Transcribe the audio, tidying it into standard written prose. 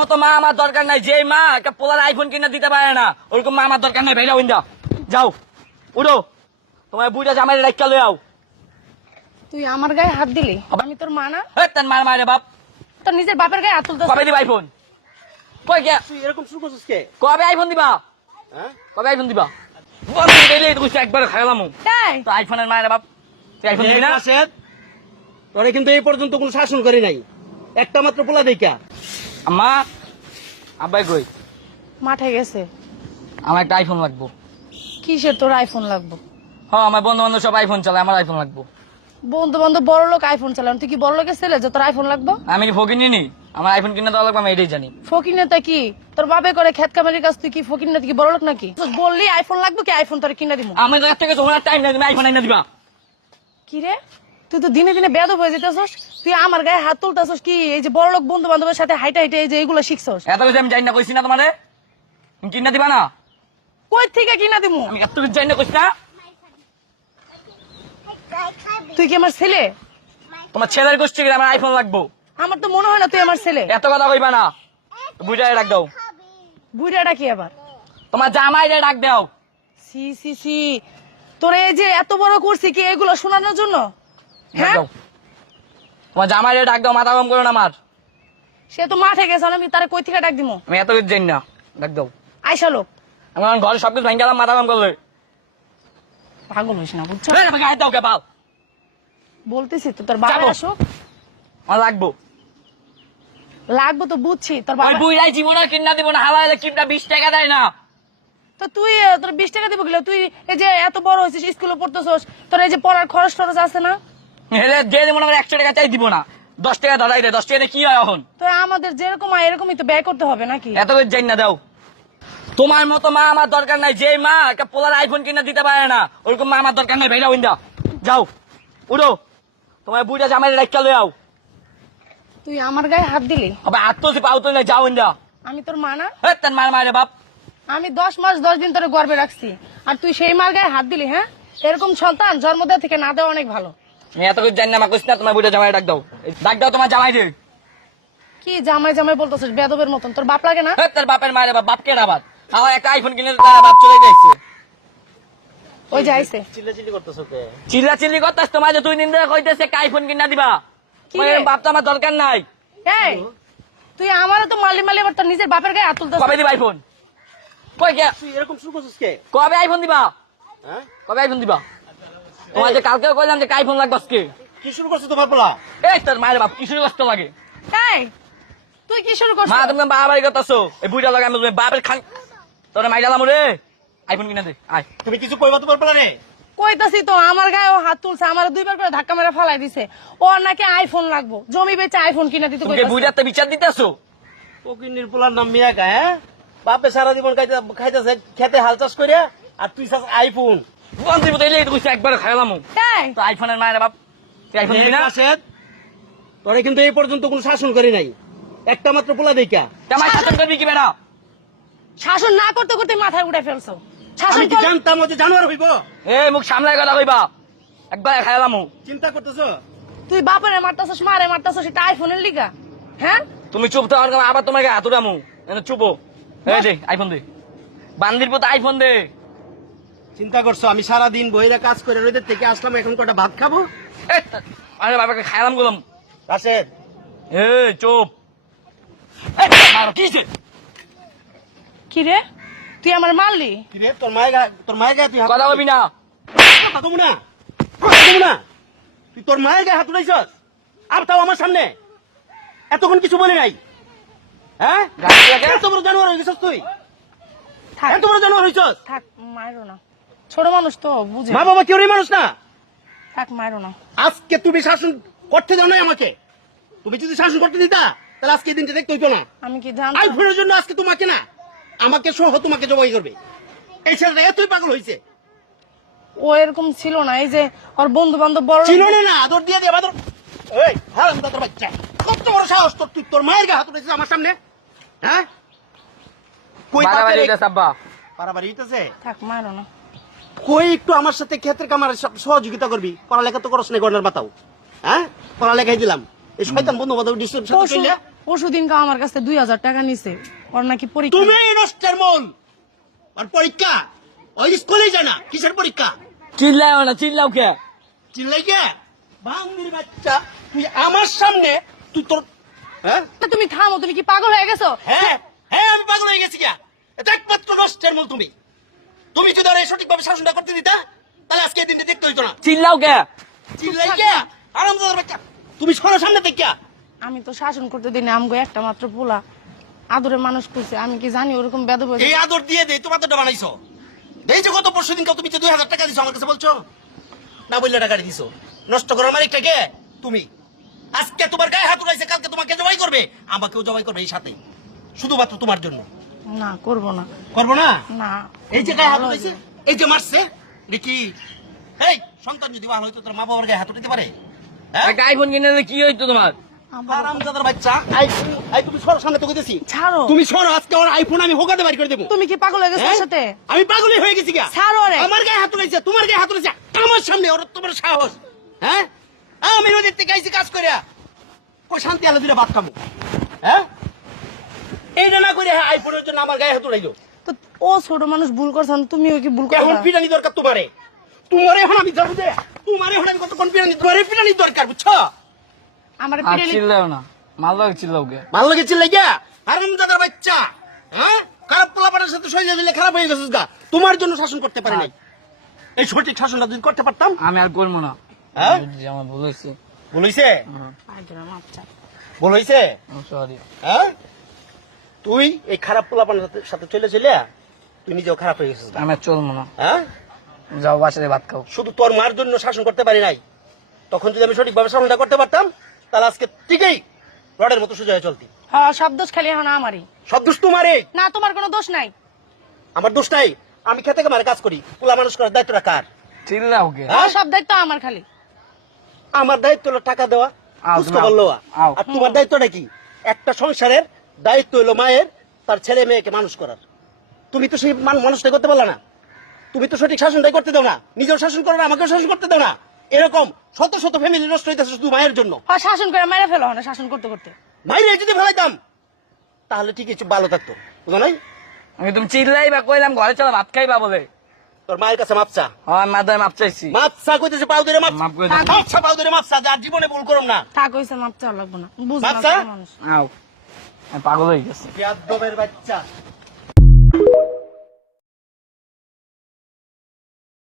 মতো মা আমার দরকার নাই। যে মা একটা পোলার আইফোন কিনে দিতে পারে না, ওরকম মা আমার দরকার নাই। ভাইরা উইন্দা যাও, উঠো, তোমার বুইটা জামাই রাখা লই আও। তুই আমার গায়ে হাত দিলি, আমি তোর মা না? তার মার মারে বাপ, তোর নিজের বাপের গায়ে হাত তুলতে। কবে দিবা আইফোন? কই গে তুই এরকম শুরু করছিস কে? কবে আইফোন দিবা? হ্যাঁ, কবে আইফোন দিবা? বন্ধ দিলে তো একবার খাইলাম তাই তো আইফোনের মারে বাপ। তুই আইফোন দিবি না? রাশেদ, তোরে কিন্তু এই পর্যন্ত কোনো শাসন করি নাই, একটা মাত্র পোলা দেখা। আম্মা, আব্বাই কই? মাঠে গেছে। আমার একটা আইফোন লাগবো। কিসের তোর আইফোন লাগবে? হ্যাঁ, আমার বন্ধু বান্ধব সব আইফোন চালায়, আমার আইফোন লাগবো। বন্ধু বান্ধব বড় লোক আইফোন চালান, তুই কি বড় লোকের ছেলে যে তোর আইফোন লাগবে? আমি কি ফকির নিনি? আমার আইফোন কিনে দেওয়া লাগবে, আমি এটাই জানি। ফকির নেতা কি তোর বাপে করে খেত কামারির কাজ, তুই কি ফকির নেতা কি বড় লোক নাকি? বললি আইফোন লাগবে, কি আইফোন তোর কিনে দিব? আমি তো থেকে তোমার টাইম নাই, তুমি আইফোন এনে দিবা। কি রে, তুই তো দিনে দিনে বেয়াদব হয়ে যেতেছস। তুই আমার গায়ে হাত তুলতেছস কি? এই যে বড় লোক বন্ধু বান্ধবের সাথে হাইটা হাইটে এই যে এগুলো শিখছস? এত কিছু আমি জানি না, কইছি না তোমারে? তুমি কিনে দিবা না? কই থেকে কিনা দিমু? আমি এত কিছু জানি না, কইছি না? তুই কি আমার ছেলে? তোমার ছেলের গোষ্ঠী আমার আইফোন লাগবো। আমার তো মনে হয় না তুই আমার ছেলে। এত কথা কইবা না, বুঝাই রাখ দাও। বুড়াটা কি আবার? তোমার জামাই ডাক দাও। সি সি সি, তোর এই যে এত বড় করছি কি এগুলো শোনানোর জন্য? ডাক হ্যাঁ, দাও, তোমার জামাই ডাক দাও, মাথা গরম করো না আমার। সে তো মাঠে গেছে, আমি তারে কই থেকে ডাক দিমু? আমি এত কিছু জানি না, ডাক দাও। আইসা লোক আমি আমার ঘরে সবকিছু ভেঙে গেলাম, মাথা গরম করলে। পাগল হইস না, বুঝছো? গায়ে দাও কে পাও, বলতেছি তো তোর বাবা যাবো। আসো, আমার লাগবো। লাগবে তো বুঝছি তোর ওই বাবা। বুইরাই জীবন আর কিনা দিব না, হালালে কিপটা 20 টাকা দেয় না। তো তুই তোর 20 টাকা দিব গেলে, তুই এই যে এত বড় হয়েছিস, স্কুলে পড়তেছস, তোর এই যে পড়ার খরচ টরচ আছে না? হেলে দিয়ে দেবো না, 100 টাকা চাই দিব না, 10 টাকা ধরাই দে। 10 টাকা দিয়ে কি হয় এখন? তো আমাদের যেরকম হয় এরকমই তো ব্যয় করতে হবে নাকি? এত কিছু জানি না, দাও। তোমার মতো মা আমার দরকার নাই। যে মা একটা পোলার আইফোন কিনে দিতে পারে না, ওরকম মা আমার দরকার নাই। ভাইরা উইন্দা যাও, উঠো, তোমার বুইটা জামাই রাখা লই আও। তুই আমার গায়ে হাত দিলি, আবার আত্মসি পাও তো না, যাও উইন্দা। আমি তোর মা না? তার মার মারে বাপ। আমি 10 মাস 10 দিন তোর গর্বে রাখছি, আর তুই সেই মার গায়ে হাত দিলি? হ্যাঁ, এরকম সন্তান জন্ম দেওয়া থেকে না দেওয়া অনেক ভালো। আমি এত কিছু জানি না, মা কইস না। তোমার বুইটা জামাই ডাক দাও, ডাক দাও তোমার জামাই রে। কি জামাই জামাই বলতেছিস বেয়াদবের মতন? তোর বাপ লাগে না? তার বাপের মারে বাপ, বাপকে না বাপ। আমার একটা আইফোন কিনে বাপ চলে যাইছে। ওই যাইছে চিল্লাচিল্লি করতেছো কে? চিল্লা চিল্লি করতাস, তোমার যে 2 দিন ধরে কইতেছে একটা আইফোন কিনা দিবা। কি রে? বাপ তো আমার দরকার নাই। এই তুই আমারও তো মারলি মারলি, আবার তোর নিজের বাপের গায়ে হাত তুলতেছিস। কবে দিবা আইফোন? কই গে তুই এরকম শুরু করছিস কে? কবে আইফোন দিবা? হ্যাঁ, কবে আইফোন দিবা? তোমার যে কালকে কইলাম যে আইফোন লাগবে আজকে। কি শুরু করছিস তোমার পোলা? এই তোর মায়ের বাপ কি শুরু কষ্ট লাগে? এই তুই কি শুরু করছিস? মা তুমি বাড়াবাড়ি করতেছো। এই বুইটা লাগে আমি তুমি বাপের খান তোর মাইলাম রে। আইফোন কিনা দে, আয়। তুমি কিছু কইবা তোমার পোলা রে? কইতাছি তো, আমার গায়েও হাত তুলছে, আমার 2বার করে ধাক্কা মেরে ফালাই দিছে। ওর নাকি আইফোন লাগবো, জমি বেচে আইফোন কিনা দিতে তুমি কইতাছে। বুইটাতে বিচার দিতেছো? ফকিন্নির পোলার নাম মিয়া কা? হ্যাঁ, বাপে সারা জীবন খাইতেছে খেতে হাল চাষ করে, আর তুই চাস আইফোন। বন্ধু মতো এলে কইছে একবার খাইলাম তাই তো আইফোনের মায়ের বাপ। তুই আইফোন দিবি না? রাশেদ, তোরে কিন্তু এই পর্যন্ত কোনো শাসন করি নাই, একটা মাত্র পোলা দেখা। জামাই শাসন করবি কি বেড়া? শাসন না করতে করতে মাথায় উঠে ফেলছো। শাসন আমি কি কর। জানতাম ওতে জানোয়ার হইব? এই মুখ সামলাই কথা কইবা, একবার খাইলাম। চিন্তা করতেছো? তুই বাপরে মারতাছস, মারে মারতাছস, এটা আইফোনের লিগা? হ্যাঁ, তুমি চুপ থাকার কারণে আবার তোমাকে হাতুরামু। চুপো, এই দে আইফোন দে, বান্দির পুত আইফোন দে। চিন্তা করছো আমি সারাদিন বইরা কাজ করে রোদের থেকে আসলাম, এখন কটা ভাত খাবো? আরে বাবাকে খাইলাম গেলাম। রাশেদ, এই চুপ। কি হইছে? কি রে, তুই আমার মারলি? কি রে, তোর মায়ের গায়ে তুই হাত কথা কবি না। কথা কমু না, কথা কমু না। তুই তোর মায়ের গায়ে হাত উঠাইছস, আর তাও আমার সামনে। এতক্ষণ কিছু বলি নাই। হ্যাঁ, গাড়ি লাগে? এত বড় জানোয়ার হয়ে গেছস তুই, থাক এত বড় জানোয়ার হইছস। থাক, মারো না, ছোট মানুষ তো বুঝে। মা বাবা কেউই মানুষ না। থাক, মারো না। আজকে তুমি শাসন করতে দাও নাই আমাকে। তুমি যদি শাসন করতে দিতা, তাহলে আজকে এই দিনটা দেখতে হইতো না। আমি কি জানতাম? আইফোনের জন্য আজকে তোমাকে না, আমাকে সহ তোমাকে জবাই করবে। এই ছেলেটা এতই পাগল হয়েছে। ও এরকম ছিল না, এই যে ওর বন্ধু বান্ধব বড় লোক- চিনোনি না, আদর দিয়ে দিয়ে আদর। এই হারামজাদার বাচ্চা, কত বড় সাহস তোর, তুই তোর মায়ের গায়ে হাত উঠেছিস আমার সামনে? হ্যাঁ, কই বাড়াবাড়ি বাপের হইতাছে আব্বা। বাড়াবাড়ি হইতেছে? থাক, মারো না। কই একটু আমার সাথে ক্ষেত্রে কামার সহযোগিতা করবি? পড়ালেখা তো করস না, গর্নার বাতাও। হ্যাঁ, পড়ালেখাই দিলাম, এই শয়তান বন্ধু বান্ধব ডিস্টার্ব সাথে পশু কইলে পরশুদিনকে আমার কাছে 2000 টাকা নিছে ওর নাকি পরীক্ষা। তুমি নষ্টের মূল। আর পরীক্ষা ওই স্কুলে যায় না, কিসের পরীক্ষা? চিল্লাও না, চিল্লাও কে? চিল্লাই কে? বাঙ্গির বাচ্চা, তুই আমার সামনে তুই তোর হ্যাঁ তুমি থামো, তুমি কি পাগল হয়ে গেছো? হ্যাঁ হ্যাঁ আমি পাগল হয়ে গেছি গা। এটা একমাত্র নষ্টের মূল তুমি। তুমি যদি আর এই সঠিকভাবে শাসনটা করতে দিতা তাহলে আজকে এই দিনটা দেখতে হইতো না। চিল্লাও কে? চিল্লাই কে? আরামদাদার বাচ্চা, তুমি সরো সামনে থেকে। আমি তো শাসন করতে দিই না, আমগো একটা মাত্র পোলা আদরে মানুষ করছে, আমি কি জানি ওরকম বেদব হয়ে এই যাবে? আদর দিয়ে দে তোমার তো বানাইছো। এই যে গত পরশু দিন তুমি যে 2000 টাকা দিছো আমার কাছে বলছো না, বললে টাকা দিছো নষ্ট করার মালিকটা কে? তুমি। আজকে তোমার গায়ে হাত উঠাইছে, কালকে তোমাকে জবাই করবে, আমাকেও জবাই করবে এই সাথে, শুধুমাত্র তোমার জন্য। না করব না। করবো না? না এই যে গায়ে হাত উঠাইছে, এই যে মারছে দেখি। এই সন্তান যদি ভালো হইতো তোর মা বাবার গায়ে হাত উঠাইতে পারে? হ্যাঁ? একটা আইফোন কিনে দিলে কি হইতো তোমার? হারামজাদার বাচ্চা, আই তুমি সরো সামনে, তোকে দিছি। ছাড়ো। তুমি সরো, আজকে ওর আইফোন আমি হোগাতে বাড়ি করে দেবো। তুমি কি পাগল হয়ে গেছো ওর হ্যাঁ? সাথে? আমি পাগলই হয়ে গেছি গা। ছাড়ো রে। আমার গায়ে হাত তুলেছে, তোমার গায়ে হাত তুলেছে আমার সামনে, ওর তোমার সাহস? হ্যাঁ, আমি ওদের থেকে আইছি কাজ করিয়া, কই শান্তি আলো দিলে ভাত খাবো? হ্যাঁ, এইটা না করে আইফোনের জন্য আমার গায়ে হাত তুলাইলো। তো ও ছোট মানুষ ভুল করছে, তুমিও কি ভুল এখন করছো? পিটানি দরকার তোমারে, তোমারে এখন আমি যাবো দে, তোমারে এখন আমি কতক্ষণ পিটানি, তোমারে পিটানি দরকার, বুঝছো? আমার আর পিড়ে চিল্লাও না, মাল লাগে চিল্লাও কে? ভালো লাগে চিল্লাই গিয়া হারামজাদার বাচ্চা। হ্যাঁ, খারাপ পোলাপানের সাথে সইলে দিলে খারাপ হয়ে গেছিস গা। তোমার জন্য শাসন করতে পারি নাই, এই সঠিক শাসনটা যদি করতে পারতাম। আমি আর করবো না। হ্যাঁ? বুঝছি, আমার ভুল হয়েছে। ভুল হইছে? আচ্ছা ভুল হইছে? সরি। হ্যাঁ, তুই এই খারাপ পোলাপানের সাথে চলে চলে তুই নিজেও খারাপ হয়ে গেছিস গা। আমি আর চলবো না। হ্যাঁ, যাও বাসায় ভাত খাও। শুধু তোর মার জন্য শাসন করতে পারি নাই, তখন যদি আমি সঠিকভাবে শাসনটা করতে পারতাম তাহলে আজকে ঠিকই রডের মতো সোজা হয়ে চলতি। হ্যাঁ, সব দোষ খালি এখন আমারই। সব দোষ তোমারই। না, তোমার কোনো দোষ নাই। আমার দোষ নাই? আমি খেতে কামারে কাজ করি, পোলা মানুষ করার দায়িত্বটা কার? চিল্লাও কে? হ্যাঁ? সব দায়িত্ব আমার খালি। আমার দায়িত্ব হলো টাকা দেওয়া, আও, খোঁজ তুমি খবর আও। লওয়া। আও। আর তোমার দায়িত্বটা কি? একটা সংসারের দায়িত্ব হলো মায়ের তার ছেলে মেয়েকে মানুষ করার। তুমি তো সেই মানুষটাই করতে পারলা না, তুমি তো সঠিক শাসনটাই করতে দাও না, নিজেও শাসন করো না, আমাকেও শাসন করতে দাও না। এরকম শত শত ফ্যামিলি নষ্ট হইতেছে শুধু মায়ের জন্য। হ্যাঁ, শাসন করে মেরে ফেলো না, শাসন করতে করতে। মায়ের যদি ফেলাইতাম তাহলে ঠিকই চুপ ভালো থাকতো, বুঝো নাই? আমি তুমি চিল্লাই বা কইলাম ঘরে চলো ভাত খাইবা বলে। তোর মায়ের কাছে মাপচা, হ্যাঁ মাথায় মাপ চাইছি। মাপচা কইতেছে, পাও ধরে মাপ, মাপ করে দাও। মাপচা পাও ধরে মাপচা, আর জীবনে ভুল করম না। থাক হইছে, মাপ চাওয়া লাগবে না, বুঝো না বাচ্চা? ছোট মানুষ। আও, আমি পাগল হয়ে গেছি। বিয়াদ্দবের বাচ্চা।